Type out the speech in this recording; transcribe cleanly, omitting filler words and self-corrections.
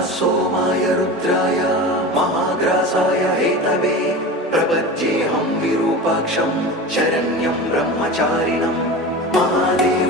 नमः सोमाय रुद्राय महाग्रासाय हेतवे प्रपद्येऽहं विरूपाक्षं शरण्यं ब्रह्मचारिणं महादेव